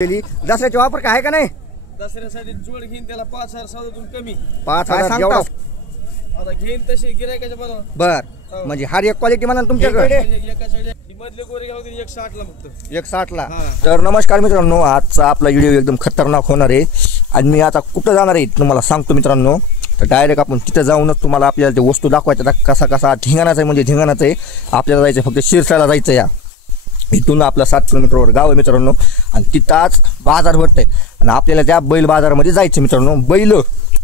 दसऱ्याचे वापर काय का नाही? दसऱ्यासाठी जोड घेईन त्याला 5,000 सौद्यातून कमी 5,000 जेवढा आता घेईन तशी गिरायकाच्या बरोबर. बर म्हणजे हर एक क्वालिटी म्हणा तुमच्याकडे एका साईड मधले गोरे घ्यावं 160 ला फक्त 160 ला. तर नमस्कार मित्रांनो, आजचा आपला व्हिडिओ एकदम खतरनाक होणार आहे आणि मी आता कुठं जाणार आहे तुम्हाला सांगतो मित्रांनो. तर डायरेक्ट आपण तिथं जाऊनच तुम्हाला आपल्याला ते वस्तू दाखवायच्या कसा कसा धिंगाणाचा आहे म्हणजे धिंगाणाचं आहे. आपल्याला जायचं फक्त शिरसाला जायचं या इथून आपलं 7 किलोमीटरवर गाव आहे मित्रांनो आणि तिथं आज बाजार भरतंय आणि आपल्याला त्या बैल बाजारामध्ये जायचं मित्रांनो. बैल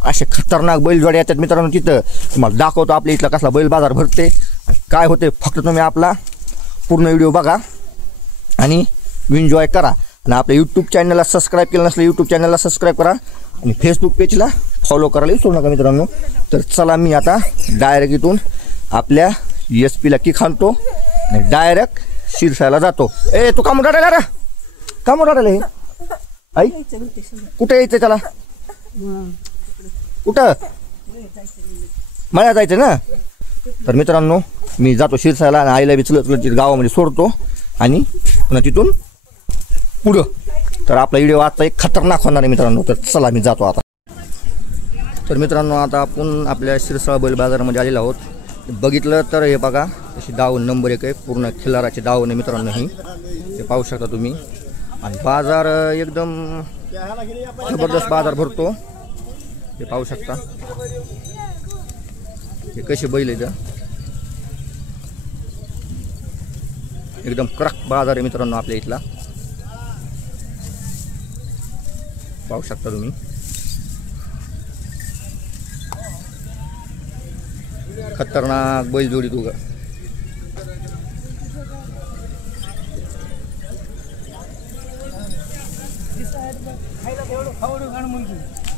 असे खतरनाक बैलजोड्या येतात मित्रांनो. तिथं तुम्हाला दाखवतो आपल्या इथला कसला बैल बाजार भरते आणि काय होते. फक्त तुम्ही आपला पूर्ण व्हिडिओ बघा आणि एन्जॉय करा. आणि आपल्या यूट्यूब चॅनलला सबस्क्राईब केलं नसलं यूट्यूब चॅनलला सबस्क्राईब करा आणि फेसबुक पेजला फॉलो करायला विसरू नका मित्रांनो. तर चला मी आता डायरेक्ट इथून आपल्या SP ला किक आणतो आणि डायरेक्ट शिरसाला जातो. ए तू काम उडाला रे, काम उडाला हे आई कुठे यायचं त्याला? कुठं मळ्या जायचं ना? तर मित्रांनो मी जातो शिरसाला आणि आईला बी चलत गावामध्ये सोडतो आणि पुन्हा तिथून पुढं. तर आपला व्हिडिओ आजचा एक खतरनाक होणार आहे मित्रांनो. तर चला मी जातो आता. तर मित्रांनो आता आपण आपल्या शिरसाळा बैल बाजारामध्ये आलेलो आहोत. बघितलं तर हे बघा अशी दावण नंबर 1 आहे, पूर्ण खिल्लाराची दावण आहे मित्रांनो. ही हे पाहू शकता तुम्ही आणि बाजार एकदम जबरदस्त बाजार भरतो. हे पाहू शकता हे कसे बैल आहेत. एकदम कडक बाजार आहे मित्रांनो आपल्या इथला. पाहू शकता तुम्ही खतरनाक बैल जोडी तू.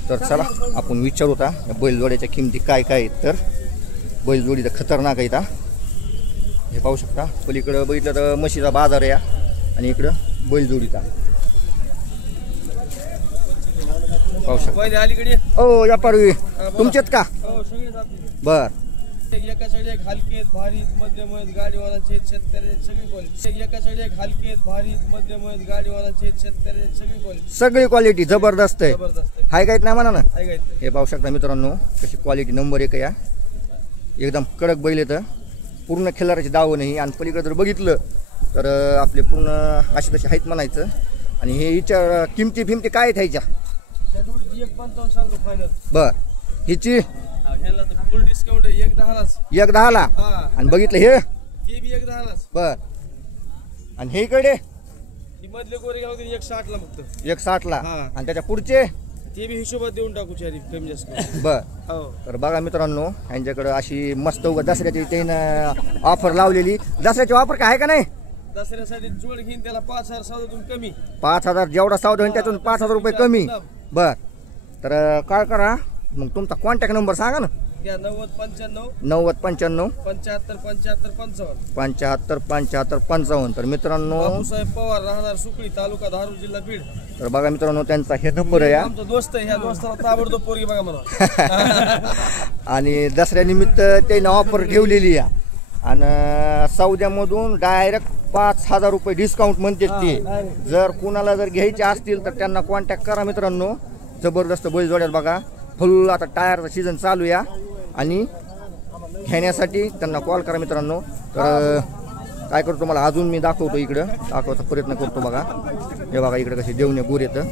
तर चला आपण विचारू आता बैलजोड्याच्या किमती काय काय आहेत. तर बैलजोडी तर खतरनाक आहे. हे पाहू शकता पलीकडं बघितलं तर म्हशीचा बाजार आहे आणि इकडं बैलजोडीचा पाहू शकता. ओ व्यापारी तुमचेच का? बर एका साईड एक हलके भारी मध्यम गाडीवालाचे शेतकऱ्याचे सगळी क्वालिटी. एका साईड एक हलके भारी मध्यम गाडीवालाचे शेतकऱ्याचे सगळी क्वालिटी. सगळी क्वालिटी जबरदस्त आहे. हाय काय नाही म्हणा ना. हे पाहू शकता मित्रांनो कशी क्वालिटी नंबर 1 या. एकदम कडक बैल येतं, पूर्ण खिल्लाराची दावण नाही. आणि पलीकडे जर बघितलं तर आपले पूर्ण अशी तशी आहेत म्हणायचं. आणि हे हिच्या किमती फिमती काय आहेत ह्याच्या? 1.55 सांगतो फायनल. बर हिची फुल डिस्काउंट 1.10 ला. आणि बघितलं हे ते बी 1.10 बर. आणि हे इकडे मधले गोरे घ्यावं 160 ला फक्त 160 ला. आणि त्याच्या पुढचे ते बी हिशोबात देऊन टाकू चारी कमी जास्त. बर तर बघा मित्रांनो यांच्याकडे अशी मस्त दसऱ्याची त्यानं ऑफर लावलेली. दसऱ्याची ऑफर काय का नाही? दसऱ्यासाठी जोड घेईन त्याला 5,000 सौद्यातून कमी 5,000 जेवढा सौदा होईल त्यातून 5,000 रुपये कमी. बर तर काय करा मग तुमचा कॉन्टॅक्ट नंबर सांगा ना. 9095 75 75 55. तर मित्रांनो बापूसाहेब पवार राहणार सुकळी तालुका धारूर जिल्हा बीड. तर बघा मित्रांनो त्यांचा हे नंबर आहे. आमचा दोस्त आहे, ह्या दोस्ताला ताबडतोब पोरगी बघा म्हणा. आणि दसऱ्यानिमित्त त्याने ऑफर ठेवलेली आहे आणि सौद्यामधून डायरेक्ट 5,000 रुपये डिस्काउंट म्हणते ते. जर कुणाला जर घ्यायचे असतील तर त्यांना कॉन्टॅक्ट करा मित्रांनो. जबरदस्त बैलजोड्यात बघा फुल आता टायरचा सीझन चालू या आणि घेण्यासाठी त्यांना कॉल करा मित्रांनो. तर काय करतो तुम्हाला अजून मी दाखवतो, इकडं दाखवायचा प्रयत्न करतो. बघा हे बघा इकडे कसे देवणे गोर येतं.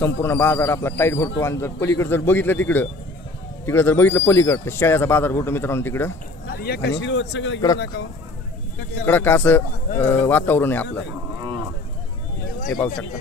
संपूर्ण बाजार आपला टाईट भरतो. आणि जर पलीकडे जर बघितलं तिकडं जर बघितलं पलीकडं तर शेळ्याचा बाजार भरतो मित्रांनो तिकडं. आणि कडक असं वातावरण आहे आपलं. हे पाहू शकता.